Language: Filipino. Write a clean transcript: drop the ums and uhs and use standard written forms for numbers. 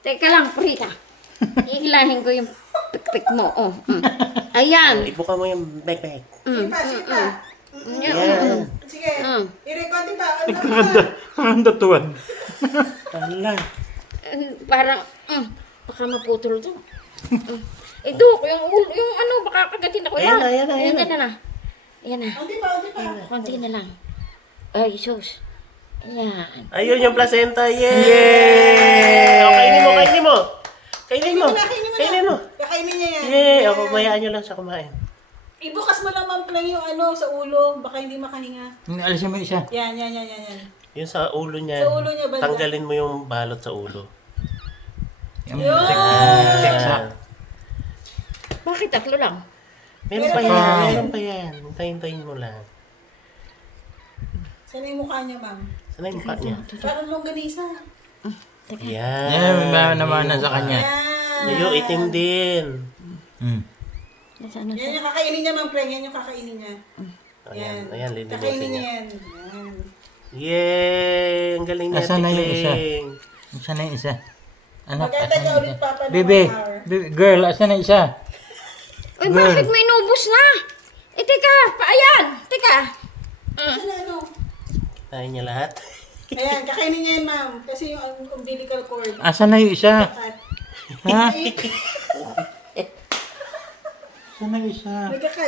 Teka lang, Prita. Iilahin ko yung pikpik mo. Oh. Ayan. Ibuka mo yung bag. Sige pa, sige pa. Yan. Sige. I-record pa. Kakanda tuwan. Ala. Parang, baka maputol to. Ito, yung ano, baka kagatin ako. Ayan na, ayan na, ayan na. Ayan na. Ayan na. Hindi pa, hindi pa. Konti na lang. Ay, sus. Ayan. Ayun yung placenta. Yay! O, kainin mo, kainin mo. Kainin mo. Kainin mo. Kakainin niya yan. Yay! O, bayaan nyo lang siya kumain. Ibukas mo lang Ma'am Play yung ano sa ulo. Baka hindi makahinga. Alisin mo isa. Yan. Yung sa ulo niya. Sa ulo niya, banda. Tanggalin mo yung balot sa ulo. Yung Yun! teksa. Bakit tatlo lang? Meron pa yan. Meron pa yan. Hintayin mo lang. Sana yung mukha niya, Ma'am. Sana yung mukha niya. Parang longganisa. Yan. Yan, naman na sa kanya. Yan. Yung itim din. Nasaan na Yan siya? yung kakainin niya, Ma'am Play. Yan yung kakainin niya. Ayan, ayan, Kakainin linisin niya niya. yan. Yan. Yay! Ang galing niya, Asan na yung Tikling. Asan na yung isa? Anak, Maganda asan ka na ulit, yung Papa, isa? ng Bibi, 1 hour. girl, asan na isa? Uy, bakit may inubos na? Teka, ayan. Teka. Kasi na ano. Tayo niya lahat. Ayan, kakainin niya yan, Ma'am. Kasi yung umbilical cord. Asan na yung isa? Cut. Ha? Asan na yung isa? Nagkakat.